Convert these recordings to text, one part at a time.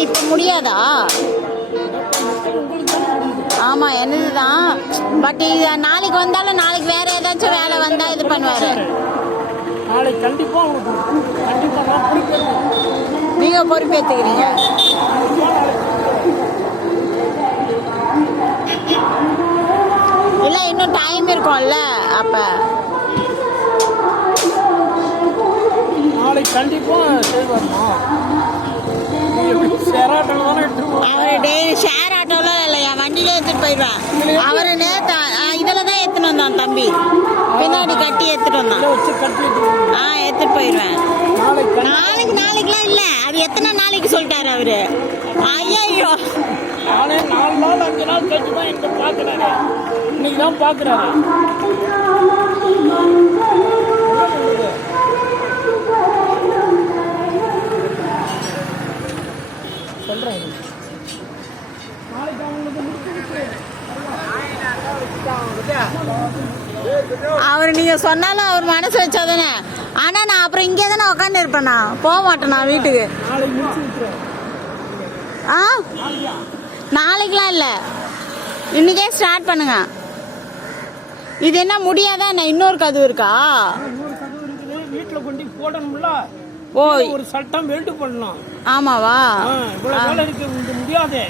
இது இப்போ முடியாதா? ஆமாம் என்னது தான். பட் இது நாளைக்கு வந்தாலும் நாளைக்கு வேற ஏதாச்சும் வேலை வந்தால் இது பண்ணுவார். நாளைக்கு கண்டிப்பாக நீங்கள் பொறுப்பேற்றுக்கிறீங்க. இல்லை இன்னும் டைம் இருக்கும்ல அப்போ. நாளைக்கு கண்டிப்பாக செய்வாருமா? அவர் டெய்லி ஷேர் ஆட்டோவில் இல்லை, என் வண்டியிலே எடுத்துகிட்டு போயிடுவேன். அவர் நேற்று இதில் தான் எடுத்துன்னு வந்தான் தம்பி, பின்னாடி கட்டி எடுத்துகிட்டு வந்தான். எடுத்துகிட்டு போயிடுவேன். நாளைக்குலாம் இல்லை, அது எத்தனை நாளைக்கு சொல்லிட்டாரு அவரு. ஐயோ 4 நாள் 5 நாள் கழிச்சு தான் எங்க பார்க்குறாரு. இன்னைக்கு தான் பார்க்குறாரு. சொல்கிறேன் அவர் நீங்க சொன்னாலும் அவர் மனசு வச்சாதானே. ஆனா நான் அப்புறம் இங்கே தானே உட்காந்து இருப்பேன், நான் போக மாட்டேன் நான் வீட்டுக்கு. நாளைக்கெல்லாம் இல்லை, இன்னைக்கே ஸ்டார்ட் பண்ணுங்க. இது என்ன முடியாதா? நான் இன்னொரு கதவு இருக்கா? வீட்டில் கொண்டு போடணும்ல. ஓ ஒரு சட்டம் வெல்ட் பண்ணலாம். ஆமாவா? இவ்வளவு வேலை இருக்கு, முடியாது.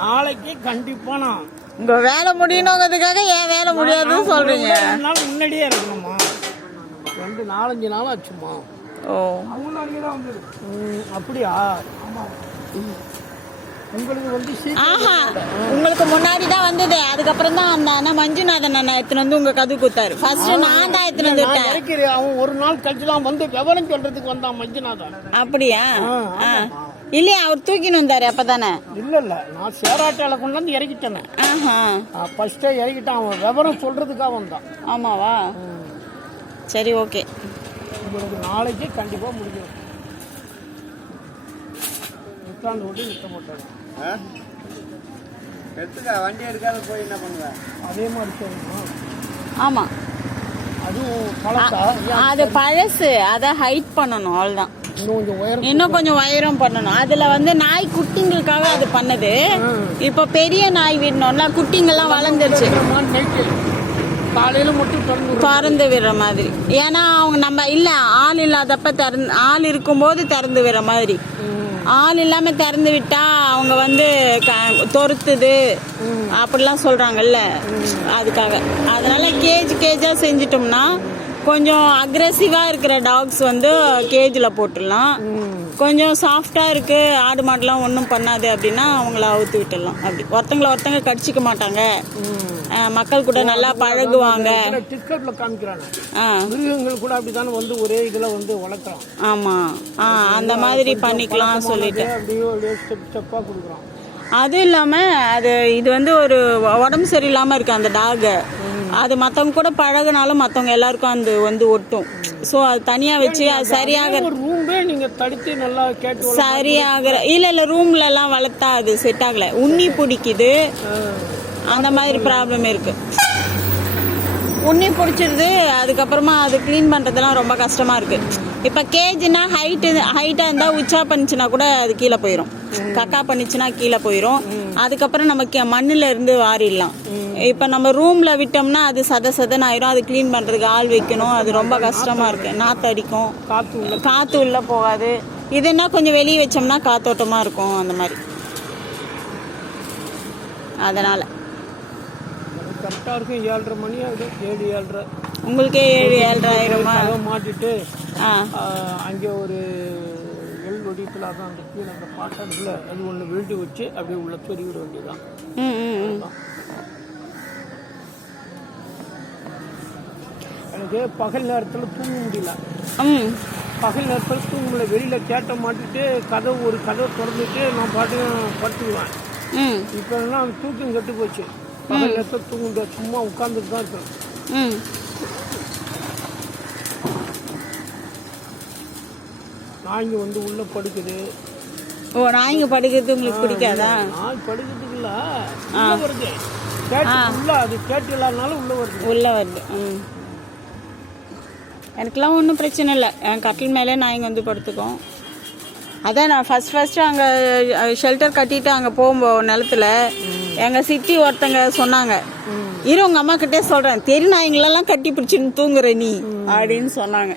நாளைக்கு கண்டிப்பா நான் உங்க வேலை முடியணுங்கிறதுக்காக ஏன் வேலை முடியாதுன்னு சொல்றீங்க? 2 நாள் முன்னாடியே இருக்கணுமா? 4-5 நாள் ஆச்சுமா. ஓ அப்படியா? உங்களுக்கு வந்து உங்களுக்கு முன்னாடி தான் வந்தது. அதுக்கப்புறம் தான் அந்த அண்ணா மஞ்சுநாதன் அண்ணா எடுத்துன்னு வந்து உங்க கது குத்தாரு. ஃபர்ஸ்ட் நான் தான் எடுத்துன்னு வந்துட்டேன். அவன் ஒரு நாள் கழிச்சு தான் வந்து விவரம் சொல்றதுக்கு வந்தான் மஞ்சுநாதன். அப்படியா? இல்லையா, அவர் தூக்கின்னு வந்தாரு அப்பதானே? இல்ல நான் சேராட்டால கொண்டு வந்து இறக்கிட்டேன். ஃபர்ஸ்டே இறக்கிட்டான், அவன் விவரம் சொல்றதுக்காக வந்தான். ஆமாவா? சரி ஓகே. உங்களுக்கு நாளைக்கு கண்டிப்பா முடியும். உட்காந்து ஓட்டி நிற்க மாட்டாங்க. வண்டி எடுக்காத போய் என்ன பண்ணுவேன்? அதே மாதிரி சொல்லணுமா? ஆமா, அது பழசு, அதை ஹைட் பண்ணணும், அவ்வளவுதான். இன்னும் கொஞ்சம் உயரம் பண்ணணும். அதுல வந்து நாய் குட்டிங்களுக்காக அது பண்ணது. இப்ப பெரிய நாய் விடணும்ல, குட்டிங்கெல்லாம் வளர்ந்துருச்சு. காலையில மட்டும் திறந்து விடுற மாதிரி. ஏன்னா அவங்க நம்ம இல்ல ஆள் இல்லாதப்ப ஆள் இருக்கும்போது திறந்து விடுற மாதிரி. ஆள் இல்லாம திறந்து விட்டா அவங்க வந்து தொறுத்துது அப்படிலாம் சொல்றாங்கல்ல, அதுக்காக. அதனால கேஜா செஞ்சிட்டோம்னா கொஞ்சம் அக்ரெசிவா இருக்கிற டாக்ஸ் வந்து கேஜில் போட்டுடலாம். கொஞ்சம் சாஃப்டா இருக்கு, ஆடு மாடுலாம் ஒன்றும் பண்ணாது அப்படின்னா அவங்கள அவுத்து விட்டுடலாம். அப்படி ஒருத்தங்க கடிச்சிக்க மாட்டாங்க, மக்கள் கூட நல்லா பழகுவாங்க. மிருகங்கள் கூட அப்படித்தானே வந்து ஒரே இதுல வந்து வளர்க்கலாம். ஆமா, அந்த மாதிரி பண்ணிக்கலாம் சொல்லிட்டு அது இல்லாம இது வந்து ஒரு உடம்பு சரியில்லாம இருக்கு அந்த டாக். அது மற்றவங்க கூட பழகினாலும் மற்றவங்க எல்லாருக்கும் அது வந்து ஒட்டும். ஸோ அது தனியாக வச்சு அது சரியாக சரியாகிற இல்லை ரூம்ல எல்லாம் வளர்த்தா அது செட் ஆகலை, உண்ணி பிடிக்குது, அந்த மாதிரி ப்ராப்ளம் இருக்கு. உண்ணி பிடிச்சிருது, அதுக்கப்புறமா அது க்ளீன் பண்ணுறதுலாம் ரொம்ப கஷ்டமாக இருக்குது. இப்போ கேஜ்னா ஹைட்டாக இருந்தால் உச்சா பண்ணிச்சுன்னா கூட அது கீழே போயிடும், கக்கா பண்ணிச்சுன்னா கீழே போயிடும். அதுக்கப்புறம் நம்ம மண்ணில் இருந்து வாரிடலாம். இப்போ நம்ம ரூமில் விட்டோம்னா அது சதன்னு ஆயிரும், அது க்ளீன் பண்ணுறதுக்கு ஆள் வைக்கணும், அது ரொம்ப கஷ்டமாக இருக்குது. நாற்று அடிக்கும், காற்று உள்ளே போகாது. இதுன்னா கொஞ்சம் வெளியே வச்சோம்னா காத்தோட்டமாக இருக்கும், அந்த மாதிரி. அதனால் கரெக்டாக இருக்கும். 7:30 மணி ஆகுது, 7-7:30. உங்களுக்கே 7-7:30 ஆயிரமா? மாட்டிட்டு அங்கே ஒரு வடியத்தில் அதான் அந்த கீழே அந்த பாட்டத்தில் அது ஒன்று வீட்டு வச்சு அப்படியே உள்ள சொறி விட வேண்டியதுதான். எனக்கு பகல் நேரத்தில் தூங்க முடியல. பகல் நேரத்தில் தூங்க முடியல. வெளியில் கேட்ட மாட்டிட்டு ஒரு கதவை திறந்துட்டு நான் பாட்டு படுத்துக்குவேன். இப்போ என்ன தூக்கம் கெட்டு போச்சு. பகல் நேரத்தில் தூங்க முடியாது, சும்மா உட்காந்துட்டு தான் இருக்கேன். நாய்ங்க வந்து உள்ள படுக்குது. ஓ, நாய்ங்க படுக்கிறது உங்களுக்கு பிடிக்காதா? நாய் படுக்கிறதுக்கு இல்ல, வருது உள்ள, அது கேட்டு இல்லாதனால உள்ள வருது. எனக்குலாம் ஒன்றும் பிரச்சனை இல்லை. என் கட்டில் மேலே நாய்ங்க வந்து படுத்துக்கும். அதான் நான் ஃபர்ஸ்ட் அங்கே ஷெல்டர் கட்டிட்டு அங்கே போகும்போது நிலத்துல எங்கள் சித்தி ஒருத்தங்க சொன்னாங்க, இரு உங்கள் அம்மா கிட்டே சொல்கிறேன், தெரு நாய்ங்களெல்லாம் கட்டி பிடிச்சின்னு தூங்குற நீ அப்படின்னு சொன்னாங்க.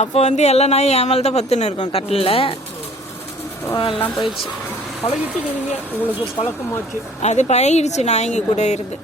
அப்போ வந்து எல்லா நாயும் என் மேலே தான் பத்துன்னு இருக்கும் கட்டிலில். எல்லாம் போயிடுச்சு. பழகிட்டு நீங்கள் உங்களுக்கு பழக்கமாச்சு. அது பழகிடுச்சு நாய்ங்க கூட இருந்து.